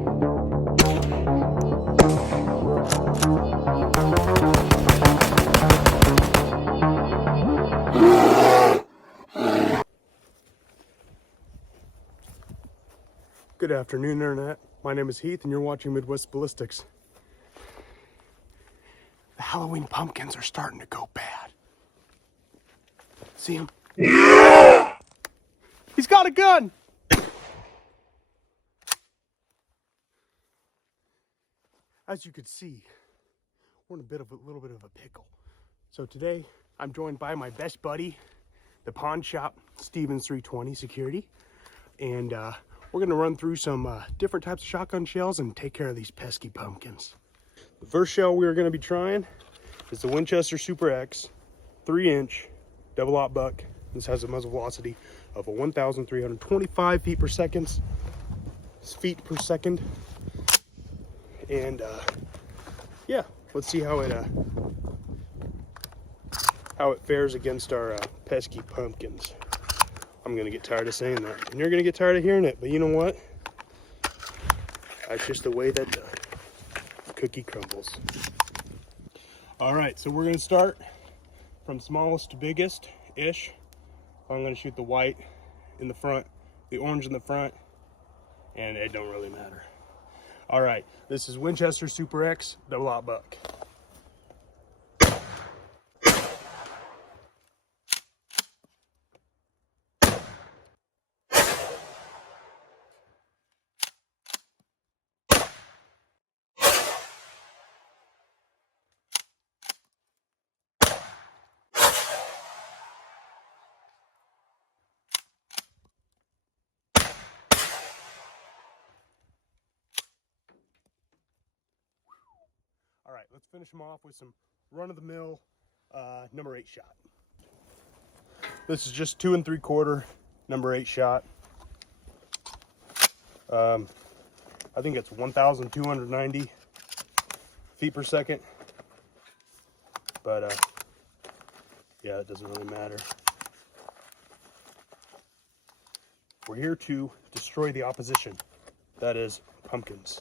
Good afternoon, Internet. My name is Heath, and you're watching Midwest Ballistics. The Halloween pumpkins are starting to go bad. See him? Yeah! He's got a gun! As you can see, we're in a little bit of a pickle. So today, I'm joined by my best buddy, the pawn shop, Stevens 320 Security, and we're gonna run through some different types of shotgun shells and take care of these pesky pumpkins. The first shell we're gonna be trying is the Winchester Super X 3-inch double-aught buck. This has a muzzle velocity of 1,325 feet per second. And yeah, let's see how it fares against our pesky pumpkins. I'm gonna get tired of saying that, and you're gonna get tired of hearing it, but you know what? That's just the way that the cookie crumbles. All right, so we're gonna start from smallest to biggest-ish. I'm gonna shoot the white in the front, the orange in the front, and it don't really matter. All right, this is Winchester Super X double-aught buck. All right, let's finish them off with some run-of-the-mill number 8 shot. This is just 2 3/4 number 8 shot. I think it's 1,290 feet per second, but yeah, it doesn't really matter. We're here to destroy the opposition, that is pumpkins.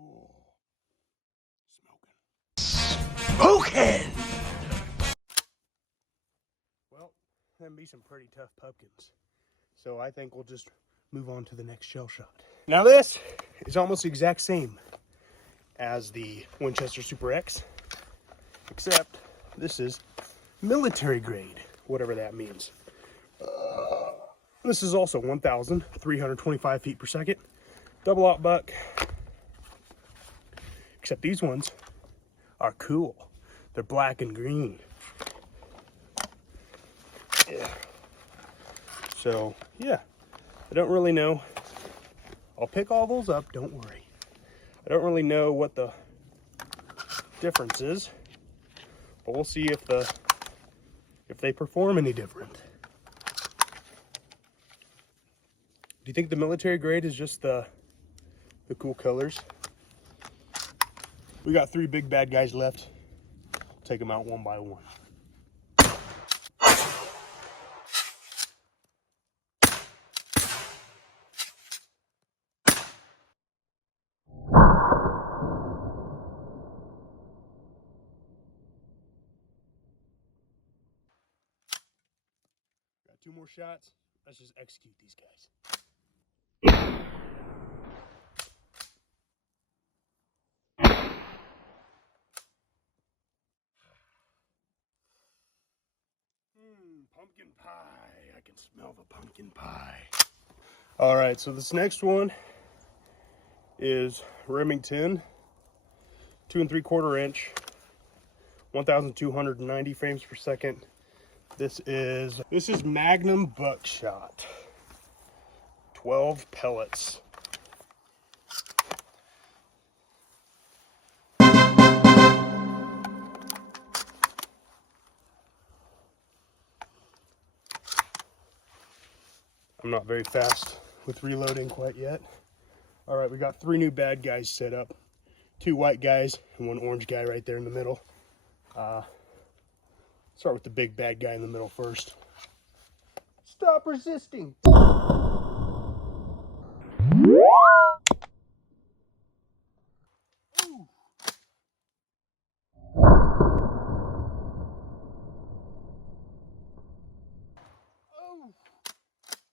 Ooh, smoking. Well, them be some pretty tough pumpkins. So I think we'll just move on to the next shell shot. Now this is almost the exact same as the Winchester Super X, except this is military grade, whatever that means. This is also 1,325 feet per second, double-aught buck, except these ones are cool. They're black and green. Yeah. So, yeah, I don't really know. I'll pick all those up, don't worry. I don't really know what the difference is, but we'll see if they perform any different. Do you think the military grade is just the cool colors? We got 3 big bad guys left. Take them out one by one. Got 2 more shots. Let's just execute these guys. Pumpkin pie. I can smell the pumpkin pie. All right, so this next one is Remington 2 3/4 inch, 1,290 frames per second. This is Magnum buckshot, 12 pellets. I'm not very fast with reloading quite yet, All right, we got 3 new bad guys set up. 2 white guys and 1 orange guy right there in the middle. Start with the big bad guy in the middle first. Stop resisting. Ooh. Oh,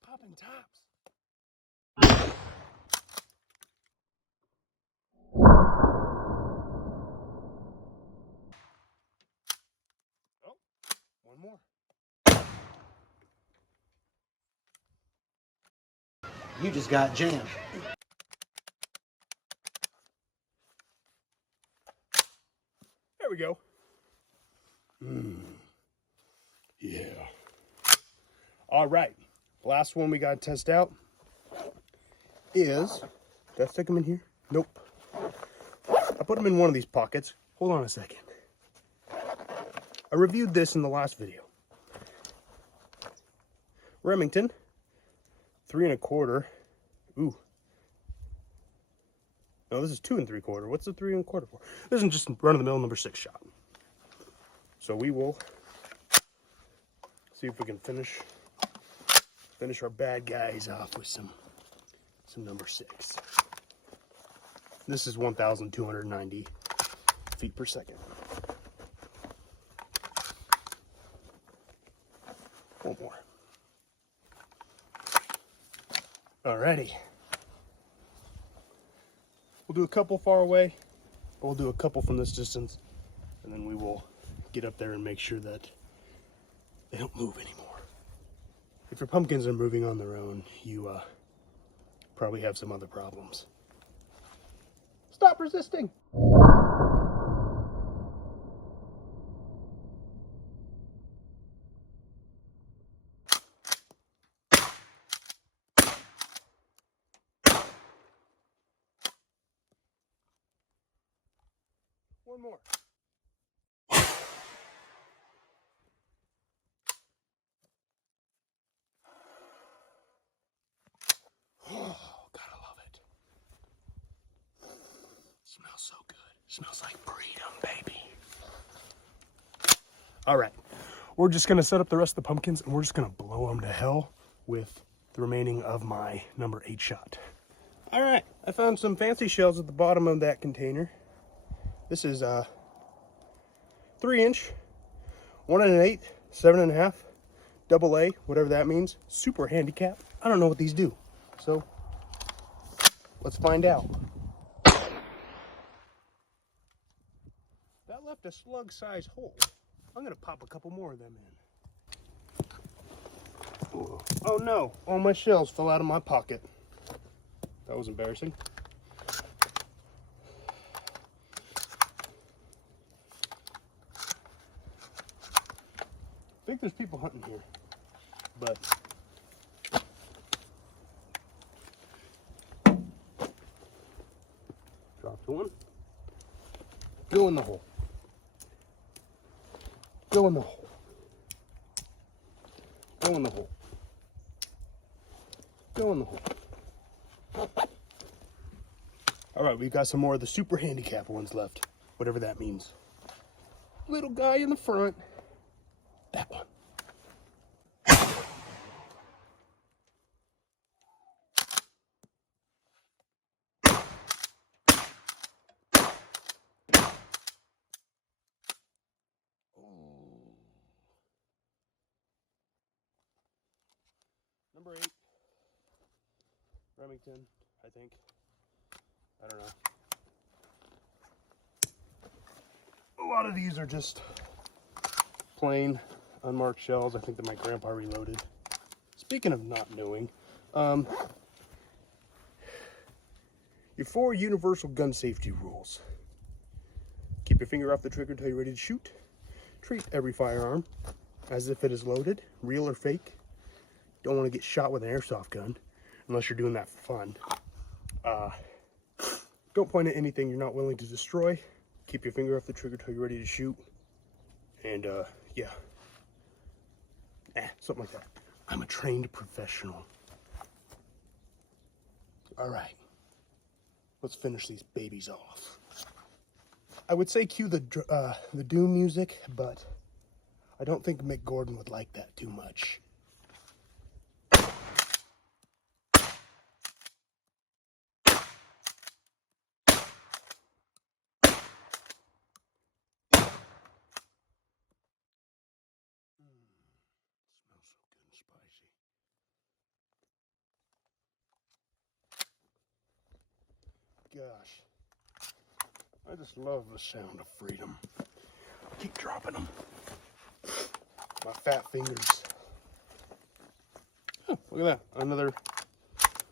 popping tops. Oh, 1 more. You just got jammed. There we go. Yeah. All right. Last one we got to test out is, did I stick them in here? Nope. I put them in one of these pockets. Hold on a second. I reviewed this in the last video. Remington, 3 1/4. Ooh. No, this is 2 3/4. What's the 3 1/4 for? This is just run-of-the-mill number 6 shot. So we will see if we can finish our bad guys off with some number 6. This is 1,290 feet per second. One more. Alrighty. We'll do a couple far away, but we'll do a couple from this distance, and then we will get up there and make sure that they don't move anymore. If your pumpkins are moving on their own, you probably have some other problems. Stop resisting! One more. Oh, gotta love it. Smells so good. Smells like freedom, baby. All right, we're just gonna set up the rest of the pumpkins and we're just gonna blow them to hell with the remaining of my number 8 shot. All right, I found some fancy shells at the bottom of that container. This is 3 inch, 1 1/8, 7 1/2, double A, whatever that means. Super handicap. I don't know what these do, so let's find out. That left a slug-sized hole. I'm gonna pop a couple more of them in. Ooh. Oh no, all my shells fell out of my pocket. That was embarrassing. I think there's people hunting here, but dropped one. Go in the hole. Go in the hole. Go in the hole. Go in the hole. All right, we've got some more of the super handicap ones left, whatever that means. Little guy in the front. That one. Number 8. Remington, I think. I don't know. A lot of these are just plain unmarked shells. I think that my grandpa reloaded. Speaking of not knowing, your 4 universal gun safety rules. Keep your finger off the trigger until you're ready to shoot. Treat every firearm as if it is loaded, real or fake. Don't want to get shot with an airsoft gun unless you're doing that for fun. Don't point at anything you're not willing to destroy. Keep your finger off the trigger until you're ready to shoot. And yeah. Something like that. I'm a trained professional. All right. let's finish these babies off. I would say cue the Doom music, but I don't think Mick Gordon would like that too much. Smells so good and spicy. Gosh, I just love the sound of freedom. Keep dropping them. My fat fingers. Oh, look at that. Another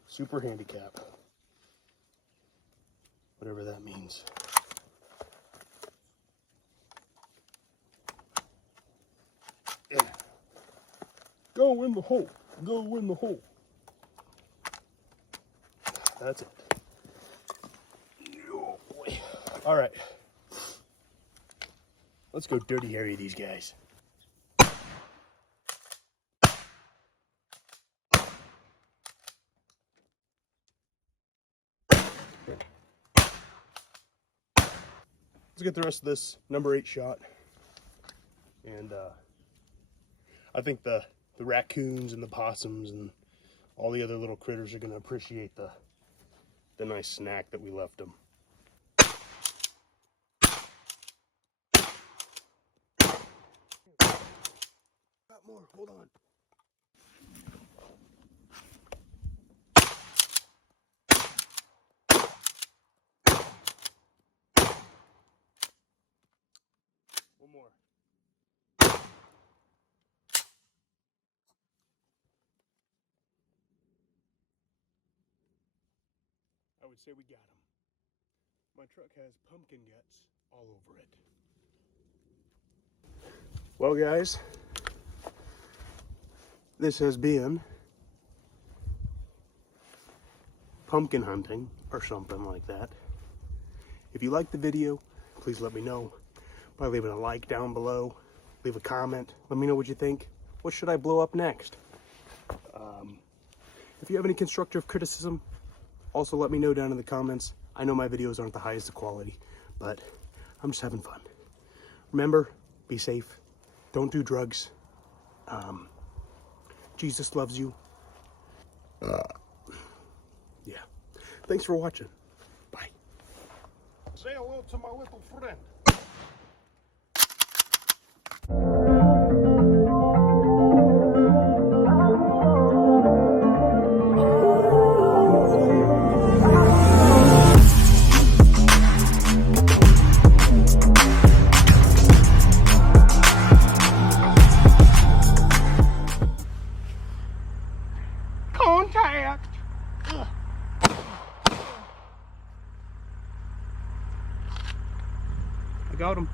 super handicap. Whatever that means. Yeah. Go in the hole. Go in the hole. That's it. Oh boy. All right. Let's go Dirty Harry these guys. Let's get the rest of this number 8 shot. And I think the raccoons and the possums and all the other little critters are going to appreciate the nice snack that we left them. Got more, hold on. One more. I would say we got them. My truck has pumpkin guts all over it. Well, guys, this has been pumpkin hunting or something like that. If you liked the video, please let me know by leaving a like down below. Leave a comment. Let me know what you think. What should I blow up next? If you have any constructive criticism, also let me know down in the comments. I know my videos aren't the highest of quality, but I'm just having fun. Remember, be safe. Don't do drugs. Jesus loves you. Yeah. Thanks for watching. Bye. Say hello to my little friend. Contact! Ugh. I got him.